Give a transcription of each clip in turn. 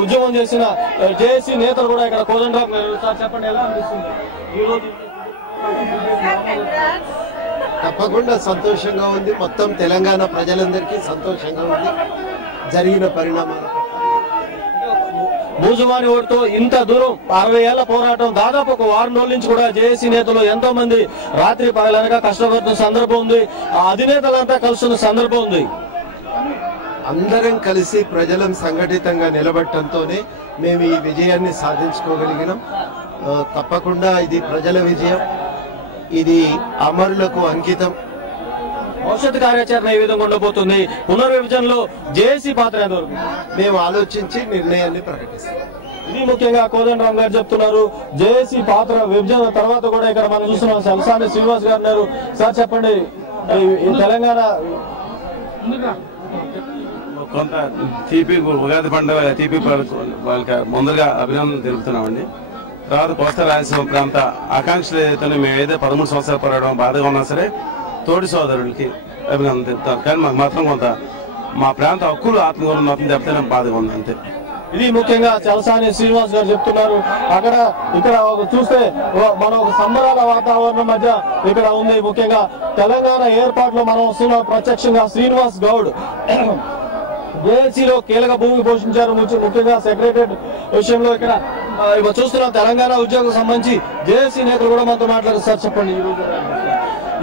ఉద్యమం చేసిన జేఏసీ నేతలు కూడా ఇక్కడ కోదండరాం సార్ చెప్పండి ఎలా అనిపిస్తుంది ఈరోజు? తప్పకుండా సంతోషంగా ఉంది. మొత్తం తెలంగాణ ప్రజలందరికీ సంతోషంగా ఉంది జరిగిన పరిణామాలు. భూజువాని ఓటుతో ఇంత దూరం 60 ఏళ్ల పోరాటం, దాదాపు ఒక వారం రోజుల నుంచి కూడా జేఏసీ నేతలు ఎంతో మంది రాత్రి పగలనగా కష్టపడుతున్న సందర్భం ఉంది. ఆ అధినేతలంతా కలుస్తున్న సందర్భం ఉంది. అందరం కలిసి ప్రజలం సంఘటితంగా నిలబడటంతోనే మేము ఈ విజయాన్ని సాధించుకోగలిగినాం. తప్పకుండా ఇది ప్రజల విజయం, ఇది అమరులకు అంకితం. భవిష్యత్ కార్యాచరణ ఏ విధంగా ఉండబోతుంది? పునర్విభజనలో జేఏసీ పాత్ర ఎంతవరకు? మేము ఆలోచించి నిర్ణయాన్ని ప్రకటిస్తాం. ఇది ముఖ్యంగా కోదండరాం గారు చెప్తున్నారు. జేఏసీ పాత్ర విభజన తర్వాత కూడా ఇక్కడ మనం చూస్తున్నాం. తలసాని శ్రీనివాస్ గారు ఉన్నారు. సార్ చెప్పండి, తెలంగాణ కొంత తీపి ఉగాది పండుగ తీపి వాళ్ళకి ముందుగా అభినందనలు తెలుపుతున్నామండి. తర్వాత కోస్తా రాయలసీమ ప్రాంత ఆకాంక్షలు ఏదైతే మేము ఏదో 13 సంవత్సరాలు పోరాడడం బాధగా ఉన్నా సరే తోటి సోదరులకి అభినందన తెలుపుతారు. కానీ మాకు మాత్రం కొంత మా ప్రాంత హక్కులు ఆత్మగౌరవం మాత్రం చెప్తే బాధగా ఉంది అంతే. ఇది ముఖ్యంగా తలసాని శ్రీనివాస్ గారు చెప్తున్నారు. ఇక్కడ చూస్తే మనం ఒక సంబరాల వాతావరణం మధ్య ఇక్కడ ఉంది. ముఖ్యంగా తెలంగాణ ఏర్పాటులో మనం వస్తున్న ప్రత్యక్షంగా శ్రీనివాస్ గౌడ్ జేఏసీలో కీలక భూమి పోషించారు. ముఖ్యంగా సెక్రటరియట్ విషయంలో ఇక్కడ చూస్తున్నాం. తెలంగాణ ఉద్యోగం సంబంధించి జేఏసీ నేతలు కూడా మనతో మాట్లాడారు. సార్ చెప్పండి,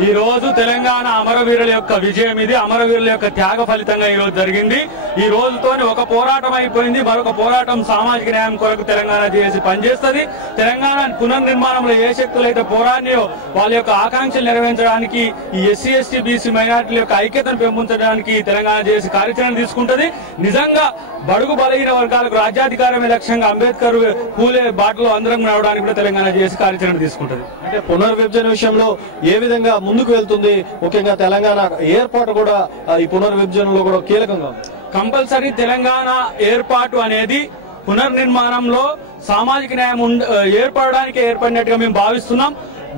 ఈ రోజు తెలంగాణ అమరవీరుల యొక్క విజయం, ఇది అమరవీరుల యొక్క త్యాగ ఫలితంగా ఈ రోజు జరిగింది. ఈ రోజుతోనే ఒక పోరాటం అయిపోయింది, మరొక పోరాటం సామాజిక న్యాయం కొరకు తెలంగాణ జేఏసీ పనిచేస్తుంది. తెలంగాణ పునర్నిర్మాణంలో ఏ శక్తులు అయితే పోరాడినాయో వాళ్ళ యొక్క ఆకాంక్షలు నెరవేర్చడానికి, ఈ ఎస్సీ ఎస్టీ బీసీ మైనార్టీల యొక్క ఐక్యతను పెంపొందడానికి తెలంగాణ జేఏసీ కార్యాచరణ తీసుకుంటుంది. నిజంగా బడుగు బలహీన వర్గాలకు రాజ్యాధికారమే లక్ష్యంగా అంబేద్కర్ పూలే బాటలో అందరం రావడానికి కూడా తెలంగాణ జేఏసీ కార్యాచరణ తీసుకుంటుంది. అంటే పునర్విభజన విషయంలో ఏ విధంగా ముందుకు వెళ్తుంది? ముఖ్యంగా తెలంగాణ ఏర్పాటు కూడా ఈ పునర్విభజనలో కూడా కీలకంగా కంపల్సరీ తెలంగాణ ఏర్పాటు అనేది పునర్నిర్మాణంలో సామాజిక న్యాయం ఏర్పడడానికి ఏర్పడినట్టుగా మేము భావిస్తున్నాం.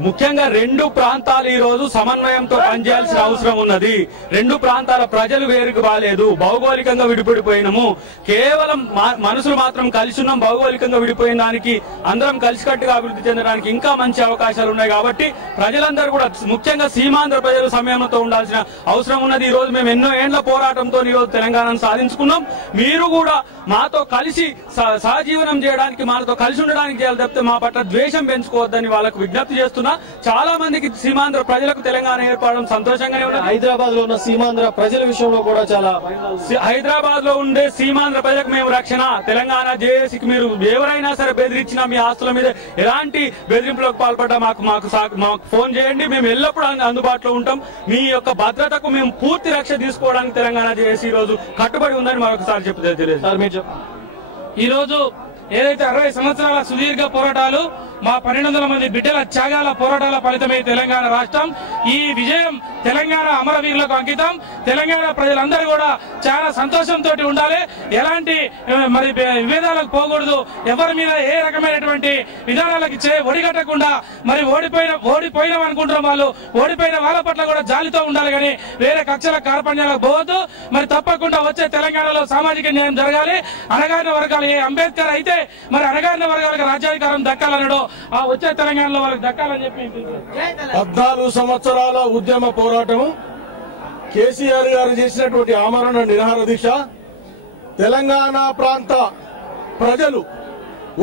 ముఖ్యంగా 2 ప్రాంతాలు ఈ రోజు సమన్వయంతో పనిచేయాల్సిన అవసరం ఉన్నది. 2 ప్రాంతాల ప్రజలు వేరుకు బాలేదు, భౌగోళికంగా విడిపడిపోయినాము. కేవలం మనుషులు మాత్రం కలిసి ఉన్నాం. భౌగోళికంగా విడిపోయిన దానికి అందరం కలిసికట్టుగా అభివృద్ధి చెందడానికి ఇంకా మంచి అవకాశాలు ఉన్నాయి. కాబట్టి ప్రజలందరూ కూడా, ముఖ్యంగా సీమాంధ్ర ప్రజలు సంయమనంతో ఉండాల్సిన అవసరం ఉన్నది. ఈ రోజు మేము ఎన్నో ఏండ్ల పోరాటంతో ఈ రోజు తెలంగాణను సాధించుకున్నాం. మీరు కూడా మాతో కలిసి సహజీవనం చేయడానికి, మాతో కలిసి ఉండడానికి చేయాలి తప్పితే మా పట్ల ద్వేషం పెంచుకోవద్దని వాళ్ళకు విజ్ఞప్తి చేస్తున్నా. చాలా మందికి సీమాంధ్ర ప్రజలకు తెలంగాణ ఏర్పడడం సంతోషంగానే ఉన్నది. హైదరాబాద్ లో ఉన్న సీమాంధ్ర ప్రజల విషయంలో కూడా చాలా, హైదరాబాద్ లో ఉండే సీమాంధ్ర ప్రజలకు మేము రక్షణ. తెలంగాణ జేఏసీకి మీరు ఎవరైనా సరే బెదిరించినా, మీ ఆస్తుల మీద ఎలాంటి బెదిరింపులకు పాల్పడ్డా మాకు ఫోన్ చేయండి. మేము ఎల్లప్పుడూ అందుబాటులో ఉంటాం. మీ యొక్క భద్రతకు మేము పూర్తి రక్ష తీసుకోవడానికి తెలంగాణ జేఏసీ ఈ రోజు కట్టుబడి ఉందని మరొకసారి చెప్తే, ఈ రోజు ఏదైతే 60 సంవత్సరాల సుదీర్ఘ పోరాటాలు, మా 1200 మంది బిడ్డల త్యాగాల పోరాటాల ఫలితమే తెలంగాణ రాష్ట్రం. ఈ విజయం తెలంగాణ అమరవీరులకు అంకితం. తెలంగాణ ప్రజలందరూ కూడా చాలా సంతోషంతో ఉండాలి. ఎలాంటి మరి విభేదాలకు పోకూడదు. ఎవరి మీద ఏ రకమైనటువంటి విధానాలకు ఒడిగట్టకుండా, మరి ఓడిపోయినాం అనుకుంటున్నాం, వాళ్ళు ఓడిపోయిన వాళ్ళ పట్ల కూడా జాలితో ఉండాలి. కానీ వేరే కక్షల కార్పణ్యాలకు పోవద్దు. మరి తప్పకుండా వచ్చే తెలంగాణలో సామాజిక న్యాయం జరగాలి. అణగారిన వర్గాలు, ఏ అంబేద్కర్ అయితే మరి అణగారిన వర్గాలకు రాజ్యాధికారం దక్కాలన్నాడో ఆ వచ్చే తెలంగాణలో వాళ్ళకి దక్కాలని చెప్పి 14 సంవత్సరాల ఉద్యమ పోరాటం, కేసీఆర్ గారు చేసినటువంటి ఆమరణ నిరాహార దీక్ష, తెలంగాణ ప్రాంత ప్రజలు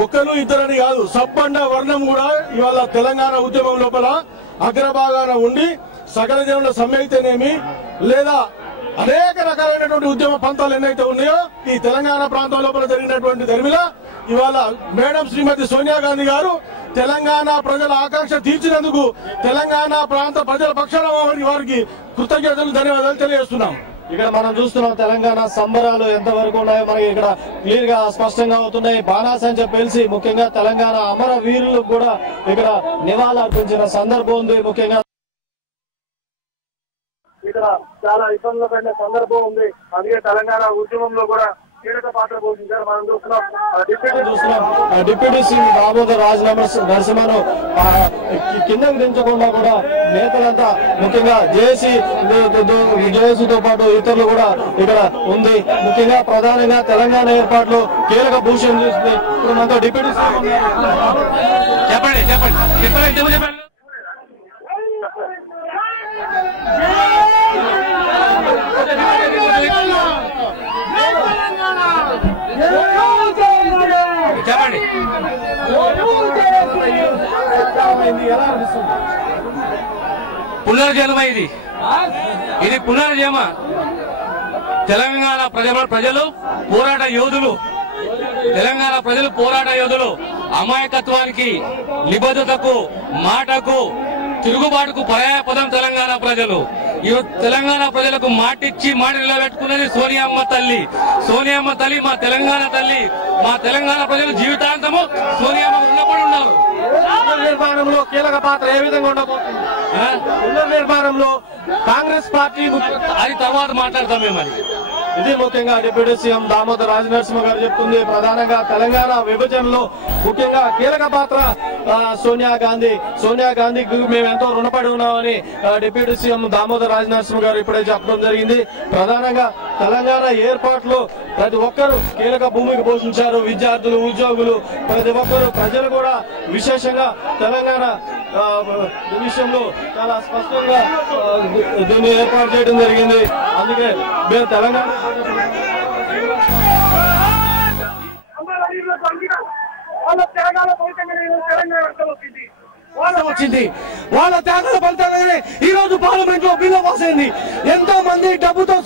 ఒకరు ఇద్దరని కాదు, సబ్బండ వర్ణం కూడా ఇవాళ తెలంగాణ ఉద్యమం లోపల అగ్రభాగాన ఉండి సకల జనుల సమ్మెయితేనేమి లేదా అనేక రకాలైనటువంటి ఉద్యమ పంతాలు ఎన్నైతే ఉన్నాయో ఈ తెలంగాణ ప్రాంతం లోపల జరిగినటువంటి ధర్మిలా ఇవాళ మేడం శ్రీమతి సోనియా గాంధీ గారు తెలంగాణ ప్రజల ఆకాంక్ష తీర్చినందుకు తెలంగాణ ప్రాంత ప్రజల పక్షాన వారికి కృతజ్ఞతలు, ధన్యవాదాలు తెలియజేస్తున్నాం. ఇక్కడ మనం చూస్తున్నాం తెలంగాణ సంబరాలు ఎంతవరకు ఉన్నాయో మనకి ఇక్కడ క్లియర్ గా స్పష్టంగా అవుతున్నాయి. బాణాసంచ పేల్చి ముఖ్యంగా తెలంగాణ అమర వీరులకు కూడా ఇక్కడ నివాళులు అర్పించిన సందర్భం ఉంది. ముఖ్యంగా ఇక్కడ చాలా ఇబ్బందులు పడిన సందర్భం ఉంది. అందుకే తెలంగాణ ఉద్యమంలో కూడా కీలక పాత్ర డిప్యూటీ సీఎం దామోదర్ నరసింహను కిందకు దించకుండా కూడా నేతలంతా ముఖ్యంగా జేఏసీతో పాటు ఇతరులు కూడా ఇక్కడ ఉంది. ముఖ్యంగా ప్రధానంగా తెలంగాణ ఏర్పాట్లు కీలక భూషణం చేస్తుంది. ఇప్పుడు మనతో డిప్యూటీ సీఎం చెప్పండి. పునర్జన్మ ఇది పునర్జన్మ. తెలంగాణ ప్రజలు పోరాట యోధులు, తెలంగాణ ప్రజలు పోరాట యోధులు అమాయకత్వానికి, నిబద్ధతకు, మాటకు, తిరుగుబాటుకు పర్యాయ పదం తెలంగాణ ప్రజలు. ఈరోజు తెలంగాణ ప్రజలకు మాటిచ్చి మాట నిలబెట్టుకున్నది సోనియమ్మ తల్లి. మా తెలంగాణ తల్లి. మా తెలంగాణ ప్రజలు జీవితాంతము సోనియమ్మ రుణపడి ఉన్నారు. నిర్మాణంలో కీలక పాత్ర ఏ విధంగా ఉండబోతుంది? పునర్నిర్మాణంలో కాంగ్రెస్ పార్టీ అది తర్వాత మాట్లాడతాం మేమని. ఇది ముఖ్యంగా డిప్యూటీ సీఎం దామోదర్ రాజనరసింహ గారు చెప్తుంది. ప్రధానంగా తెలంగాణ విభజనలో ముఖ్యంగా కీలక పాత్ర సోనియా గాంధీకి మేము ఎంతో రుణపడి ఉన్నామని డిప్యూటీ సీఎం దామోదర్ రాజనరసింహ గారు ఇప్పుడే చెప్పడం జరిగింది. ప్రధానంగా తెలంగాణ ఏర్పాటులో ప్రతి ఒక్కరూ కీలక భూమికి పోషించారు. విద్యార్థులు, ఉద్యోగులు, ప్రతి ఒక్కరు, ప్రజలు కూడా విశేషంగా తెలంగాణ విషయంలో చాలా స్పష్టంగా దీన్ని ఏర్పాటు చేయడం జరిగింది. అందుకే మేము తెలంగాణ వచ్చింది. వాళ్ళ త్యాగాల ఫలితంగానే ఈ రోజు పార్లమెంట్ లో బిల్లు పాస్ అయింది. ఎంతో మంది డబ్బుతో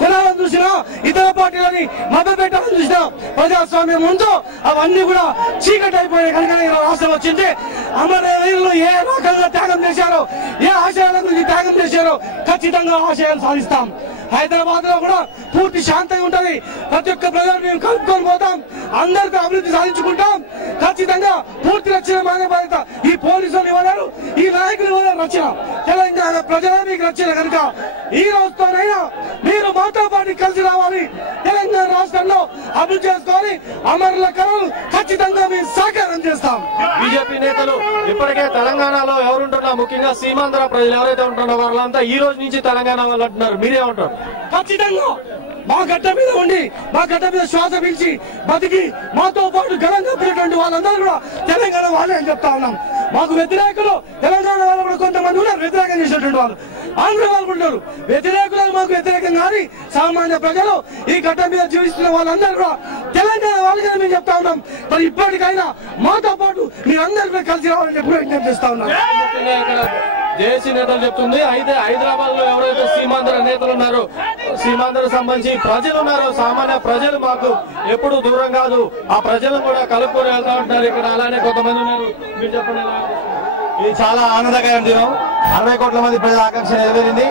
కొనాలని చూసినా, ఇతర పార్టీలని మభ్యపెట్టాలని చూసినా, ప్రజాస్వామ్యం ముందు అవన్నీ కూడా చీకటి అయిపోయాయి. కనుక రాష్ట్రం వచ్చింది. అమరవీరులు ఏ రకంగా త్యాగం చేశారో, ఏ ఆశయాల గురించి త్యాగం చేశారో ఖచ్చితంగా ఆశయాలు సాధిస్తాం. హైదరాబాద్ లో కూడా పూర్తి శాంతి ఉంటది. ప్రతి ఒక్క ప్రజలు మేము కలుపుకొని పోతాం. అందరితో అభివృద్ధి సాధించుకుంటాం. ఖచ్చితంగా పూర్తి రక్షణ మానే బాధ్యత ఈ పోలీసులు ఇవ్వలేరు, ఈ నాయకులు ఇవ్వలేరు. రక్షణ తెలంగాణ ప్రజలే మీకు రక్షణ. కనుక ఈ రోజుతోనైనా మీరు మాతో పాటు కలిసి రావాలి. తెలంగాణ రాష్ట్రంలో అభివృద్ధి చేసుకొని అమరుల కళలు ఖచ్చితంగా మేము సాకారం చేస్తాం. బీజేపీ నేతలు ఇప్పటికే తెలంగాణలో ఎవరుంటున్నా, ముఖ్యంగా సీమాంధ్ర ప్రజలు ఎవరైతే ఉంటున్నారో వాళ్ళంతా ఈ రోజు నుంచి తెలంగాణ వాళ్ళు అంటున్నారు. మీరేమంటారు? ఖచ్చితంగా మా గడ్డ మీద ఉండి, మా గడ్డ మీద శ్వాస పీల్చి బతికి మాతో పాటు ఘనంగా పోయినటువంటి వాళ్ళందరూ కూడా తెలంగాణ వాళ్ళే అని చెప్తా ఉన్నాం. మాకు వ్యతిరేకులు తెలంగాణ వాళ్ళు కూడా కొంతమంది ఉన్నారు, వ్యతిరేకం చేసేటువంటి వాళ్ళు. ఆంధ్ర వాళ్ళు ఉన్నారు వ్యతిరేకులు, మాకు వ్యతిరేకం కానీ సామాన్య ప్రజలు ఈ గడ్డ మీద జీవిస్తున్న వాళ్ళందరూ కూడా తెలంగాణ వాళ్ళకి మేము చెప్తా ఉన్నాం. మరి ఇప్పటికైనా మాతో పాటు మీరందరూ కలిసి రావాలని చెప్పి విజ్ఞప్తి చేస్తా ఉన్నాం. జేఏసీ నేతలు చెప్తుంది. అయితే హైదరాబాద్ లో ఎవరైతే సీమాంధ్ర నేతలు ఉన్నారో, సీమాంధ్రకు సంబంధించి ప్రజలు ఉన్నారో, సామాన్య ప్రజలు మాకు ఎప్పుడు దూరం కాదు, ఆ ప్రజలను కూడా కలుపుకొని వెళ్తా ఉంటారు ఇక్కడ. అలానే కొంతమంది ఉన్నారు. మీరు చెప్పండి. ఇది చాలా ఆనందకరమైన దినం. 60 కోట్ల మంది ప్రజల ఆకాంక్ష నెరవేరింది.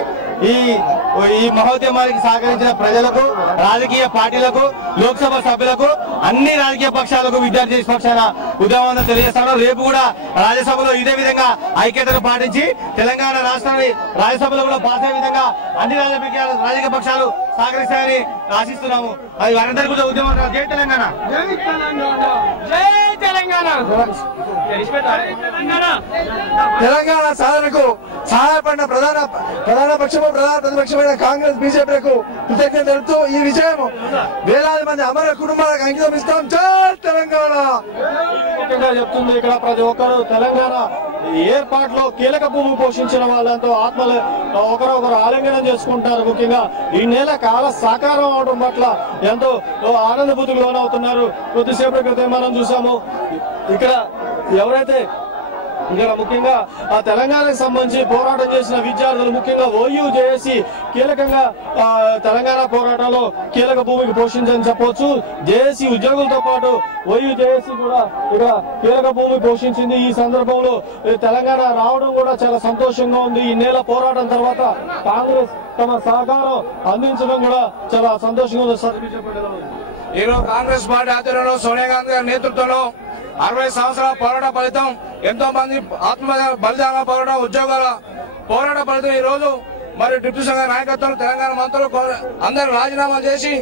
ఈ మహోద్యమానికి సహకరించిన ప్రజలకు, రాజకీయ పార్టీలకు, లోక్సభ సభ్యులకు, అన్ని రాజకీయ పక్షాలకు, విద్యార్థి పక్షాన ఉద్యమం తెలియజేస్తాను. రేపు కూడా రాజ్యసభలో ఇదే విధంగా ఐక్యతను పాటించి తెలంగాణ రాష్ట్రాన్ని రాజ్యసభలో కూడా పాస్ అయ్యే విధంగా అన్ని రాజకీయ పక్షాలు సహకరిస్తాయని ఆశిస్తున్నాము. అది వారందరికీ కూడా ఉద్యమం. జై తెలంగాణ, జై తెలంగాణ. తెలంగాణ సాధనకు సహాయపడిన ప్రధాన ప్రతిపక్షమైన కాంగ్రెస్, బీజేపీలకు కృతజ్ఞత తెలుపుతూ ఈ విజయం వేలాది మంది అమర కుటుంబాలకు అంకితం ఇస్తాం. జై తెలంగాణ. ముఖ్యంగా చెప్తుంది ఇక్కడ ప్రతి ఒక్కరు తెలంగాణ ఏర్పాటులో కీలక భూమి పోషించిన వాళ్ళంతా ఆత్మలు ఒకరొకరు ఆలింగనం చేసుకుంటారు. ముఖ్యంగా ఈ నెల కాల సాకారం అవడం పట్ల ఎంతో ఆనందభూతికి లోనవుతున్నారు. కొద్దిసేపటి క్రితం మనం చూసాము ఇక్కడ ఎవరైతే ఇక్కడ ముఖ్యంగా ఆ తెలంగాణకు సంబంధించి పోరాటం చేసిన విద్యార్థులు, ముఖ్యంగా ఓయూ జేఏసీ కీలకంగా తెలంగాణ పోరాటంలో కీలక భూమికి పోషించని చెప్పవచ్చు. జేఏసీ ఉద్యోగులతో పాటు ఓయూ జేఏసీ కూడా ఇక్కడ కీలక భూమి పోషించింది. ఈ సందర్భంలో తెలంగాణ రావడం కూడా చాలా సంతోషంగా ఉంది. ఈ నెల పోరాటం తర్వాత కాంగ్రెస్ తమ సహకారం అందించడం కూడా చాలా సంతోషంగా ఉంది. ఈరోజు కాంగ్రెస్ పార్టీ ఆధ్వర్యంలో సోనియా గాంధీ గారి నేతృత్వంలో 60 సంవత్సరాల పోరాట ఫలితం, ఎంతో మంది ఆత్మ బలిదాన పోరాటం, ఉద్యోగాల పోరాట ఫలితం ఈ రోజు మరి డిప్యూటీ సీఎం నాయకత్వంలో తెలంగాణ మంత్రులు అందరూ రాజీనామా చేసి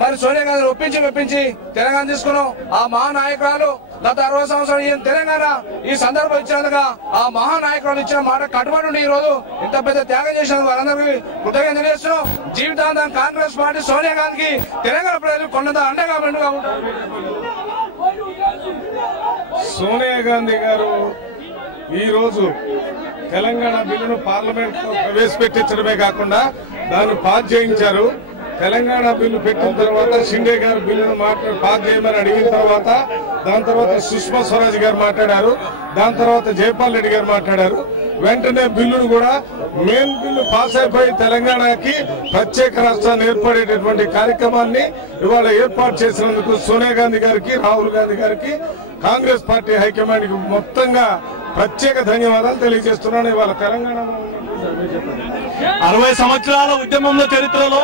మరి సోనియా గాంధీ ఒప్పించి తెలంగాణ తీసుకున్నాం. ఆ మహానాయకురాలు గత 60 సంవత్సరాలు ఈ తెలంగాణ ఈ సందర్భం ఇచ్చినందుగా ఆ మహానాయకురాలు ఇచ్చిన మాట కట్టుబడి ఈ రోజు ఇంత పెద్ద త్యాగం చేసినందుకు వాళ్ళందరికీ కృతజ్ఞతలు తెలియజేస్తున్నాం. జీవితాంతం కాంగ్రెస్ పార్టీ సోనియా గాంధీకి తెలంగాణ ప్రజలు కొండంత అండగా మెండుగా ఉంటారు. సోనియా గాంధీ గారు ఈ రోజు తెలంగాణ బిల్లును పార్లమెంట్ లో ప్రవేశపెట్టించడమే కాకుండా దాన్ని పాస్ చేయించారు. తెలంగాణ బిల్లు పెట్టిన తర్వాత షిండే గారు బిల్లును పాస్ చేయమని అడిగిన తర్వాత దాని తర్వాత సుష్మా స్వరాజ్ గారు మాట్లాడారు. దాని తర్వాత జైపాల్ రెడ్డి గారు మాట్లాడారు. వెంటనే బిల్లును కూడా మెయిన్ బిల్లు పాస్ అయిపోయి తెలంగాణకి ప్రత్యేక రాష్ట్రాన్ని ఏర్పడేటటువంటి కార్యక్రమాన్ని ఇవాళ ఏర్పాటు చేసినందుకు సోనియా గాంధీ గారికి, రాహుల్ గాంధీ గారికి, కాంగ్రెస్ పార్టీ హైకమాండ్ కి మొత్తంగా ప్రత్యేక ధన్యవాదాలు తెలియజేస్తున్నాను. ఇవాళ తెలంగాణలో 60 సంవత్సరాల ఉద్యమంలో చరిత్రలో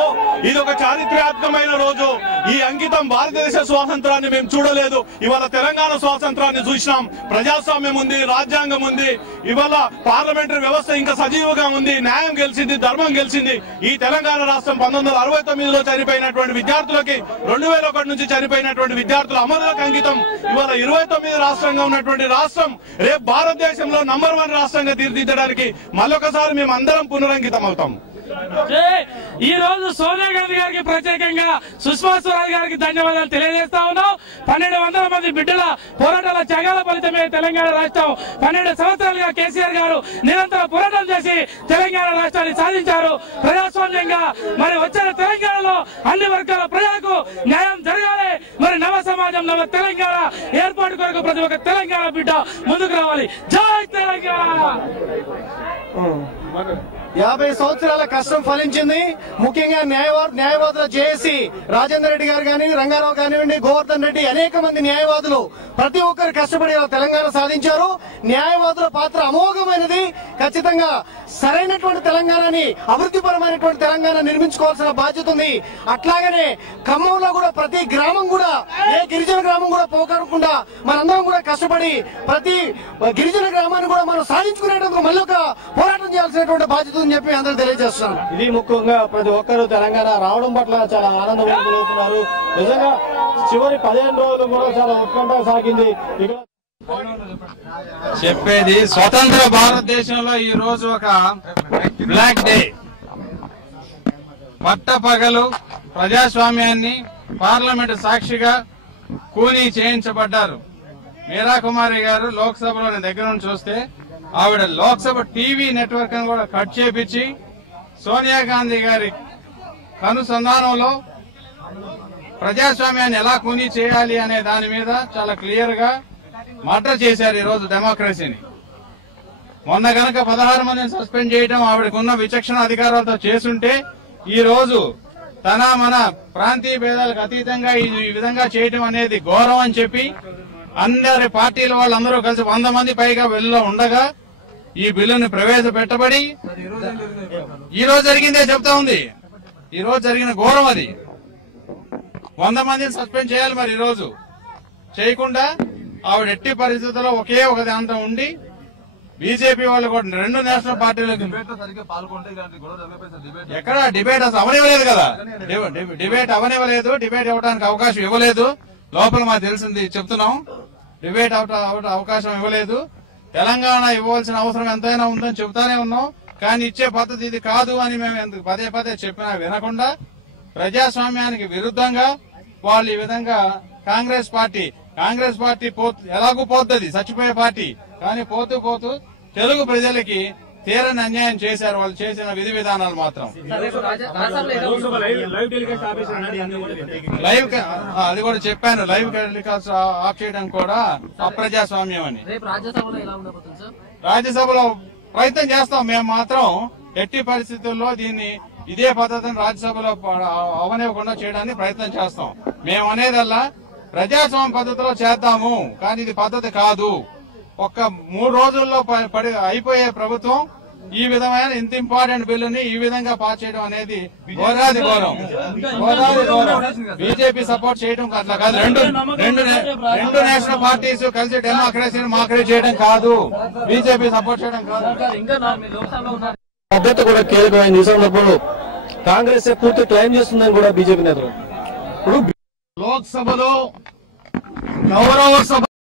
ఇది ఒక చారిత్రాత్మకమైన రోజు. ఈ అంకితం భారతదేశ స్వాతంత్రాన్ని మేము చూడలేదు. ఇవాళ తెలంగాణ స్వాతంత్రాన్ని చూసినాం. ప్రజాస్వామ్యం ఉంది, రాజ్యాంగం ఉంది. ఇవాళ పార్లమెంటరీ వ్యవస్థ ఇంకా సజీవంగా ఉంది. న్యాయం గెలిచింది, ధర్మం గెలిచింది. ఈ తెలంగాణ రాష్ట్రం 1969లో చనిపోయినటువంటి విద్యార్థులకి, 2001 నుంచి చనిపోయినటువంటి విద్యార్థుల అమరులకు అంకితం. ఇవాళ 29 రాష్ట్రంగా ఉన్నటువంటి రాష్ట్రం రేపు భారతదేశంలో నంబర్ 1 రాష్ట్రంగా తీర్చిదిద్దడానికి మళ్ళొకసారి మేము అందరం పునరంకితం అవుతాం. ఈ రోజు సోనియా గాంధీ గారికి ప్రత్యేకంగా సుష్మా స్వరాజ్ గారికి ధన్యవాదాలు తెలియజేస్తా ఉన్నాం. 1200 మంది బిడ్డల పోరాటాల త్యాగాల ఫలితమే తెలంగాణ రాష్ట్రం 12 సంవత్సరాలుగా కేసీఆర్ గారు నిరంతర పోరాటం చేసి తెలంగాణ రాష్ట్రాన్ని సాధించారు. ప్రజాస్వామ్యంగా మరి వచ్చిన తెలంగాణలో అన్ని వర్గాల ప్రజలకు న్యాయం జరగాలి. మరి నవ సమాజం, నవ తెలంగాణ ఏర్పాటు కొరకు ప్రతి ఒక్క తెలంగాణ బిడ్డ ముందుకు రావాలి. జై తెలంగాణ. 50 సంవత్సరాల కష్టం ఫలించింది. ముఖ్యంగా న్యాయవాదుల జేఏసీ రాజేందర్ రెడ్డి గారు కానీ, రంగారావు కానివ్వండి, గోవర్ధన్ రెడ్డి, అనేక మంది న్యాయవాదులు ప్రతి ఒక్కరు కష్టపడి తెలంగాణ సాధించారు. న్యాయవాదుల పాత్ర అమోఘమైనది. ఖచ్చితంగా సరైనటువంటి తెలంగాణని, అభివృద్ధిపరమైనటువంటి తెలంగాణ నిర్మించుకోవాల్సిన బాధ్యత ఉంది. అట్లాగనే ఖమ్మంలో కూడా ప్రతి గ్రామం కూడా, ఏ గిరిజన గ్రామం కూడా పోకడకుండా మనందరం కూడా కష్టపడి ప్రతి గిరిజన గ్రామాన్ని కూడా మనం సాధించుకునేందుకు మళ్ళీ ఒక పోరాటం చేయాల్సినటువంటి బాధ్యత చెప్పి అందరూ తెలియజేస్తున్నాం. ఇది ముఖ్యంగా ప్రతి ఒక్కరు తెలంగాణ రావడం పట్ల చాలా ఆనందం వ్యక్తమవుతున్నారు. నిజంగా చివరి 15 రోజులు కూడా చాలా ఉత్కంఠ సాగింది. చెప్పేది స్వతంత్ర భారతదేశంలో ఈ రోజు ఒక బ్లాక్ డే. పట్టపగలు ప్రజాస్వామ్యాన్ని పార్లమెంట్ సాక్షిగా కూనీ చేయించబడ్డారు. మీరా కుమారి గారు లోక్సభలో దగ్గర నుంచి చూస్తే ఆవిడ లోక్సభ టీవీ నెట్వర్క్ ను కూడా కట్ చేపించి సోనియా గాంధీ గారి కనుసంధానంలో ప్రజాస్వామ్యాన్ని ఎలా కూనీ చేయాలి అనే దాని మీద చాలా క్లియర్ గా మర్డర్ చేశారు ఈ రోజు డెమోక్రసీని. మొన్న గనక 16 మందిని సస్పెండ్ చేయడం ఆవిడకున్న విచక్షణ అధికారాలతో చేసుంటే ఈ రోజు మన ప్రాంతీయ భేదాలకు అతీతంగా ఈ విధంగా చేయడం అనేది ఘోరం అని చెప్పి అందరి పార్టీల వాళ్ళందరూ కలిసి 100 మంది పైగా బిల్లులో ఉండగా ఈ బిల్లును ప్రవేశపెట్టబడి ఈ రోజు జరిగిందే చెప్తా ఉంది. ఈ రోజు జరిగిన ఘోరం అది. 100 మందిని సస్పెండ్ చేయాలి. మరి ఈ రోజు చేయకుండా ఆవిడ ఎట్టి పరిస్థితుల్లో ఒకే ఒక దాంతో ఉండి బీజేపీ వాళ్ళు కూడా 2 నేషనల్ పార్టీలకు ఎక్కడ డిబేట్ అసలు అవనివ్వలేదు కదా. డిబేట్ అవనివ్వలేదు. డిబేట్ ఇవ్వడానికి అవకాశం ఇవ్వలేదు. లోపల మాకు తెలిసింది చెప్తున్నాం. డిబేట్ అవకాశం ఇవ్వలేదు. తెలంగాణ ఇవ్వాల్సిన అవసరం ఎంతైనా ఉందని చెబుతానే ఉన్నాం. కానీ ఇచ్చే పద్ధతి ఇది కాదు అని మేము పదే పదే చెప్పినా వినకుండా ప్రజాస్వామ్యానికి విరుద్ధంగా వాళ్ళు ఈ విధంగా కాంగ్రెస్ పార్టీ ఎలాగూ పోతుంది, చచ్చిపోయే పార్టీ. కానీ పోతూ తెలుగు ప్రజలకి తీరని అన్యాయం చేశారు. వాళ్ళు చేసిన విధి విధానాలు మాత్రం లైవ్ అది కూడా చెప్పాను. లైవ్ టెలికాస్ట్ ఆఫ్ చేయడం కూడా అప్రజాస్వామ్యం అని. రాజ్యసభలో ప్రయత్నం చేస్తాం. మేము మాత్రం ఎట్టి పరిస్థితుల్లో దీన్ని ఇదే పద్ధతిని రాజ్యసభలో అవనివ్వకుండా చేయడానికి ప్రయత్నం చేస్తాం. మేము అనేదల్లా ప్రజాస్వామ్య పద్ధతిలో చేద్దాము, కానీ ఇది పద్ధతి కాదు. ఒక్క 3 రోజుల్లో అయిపోయే ప్రభుత్వం ఈ విధమైన ఇంత ఇంపార్టెంట్ బిల్లుని ఈ విధంగా పాస్ చేయడం అనేది ఘోరాది ఘోరం. బీజేపీ సపోర్ట్ చేయడం అట్లా కాదు. రెండు నేషనల్ పార్టీస్ కలిసి డెమోక్రసీని మాకరీ చేయడం కాదు. బీజేపీ సపోర్ట్ చేయడం కాదు. భద్రత కూడా కీలకమైన ఈ సందర్భంలో కాంగ్రెస్ పూర్తి క్లెయిమ్ చేస్తుందని కూడా బీజేపీ నేతలు ఇప్పుడు లోక్సభలో గౌరవ సభ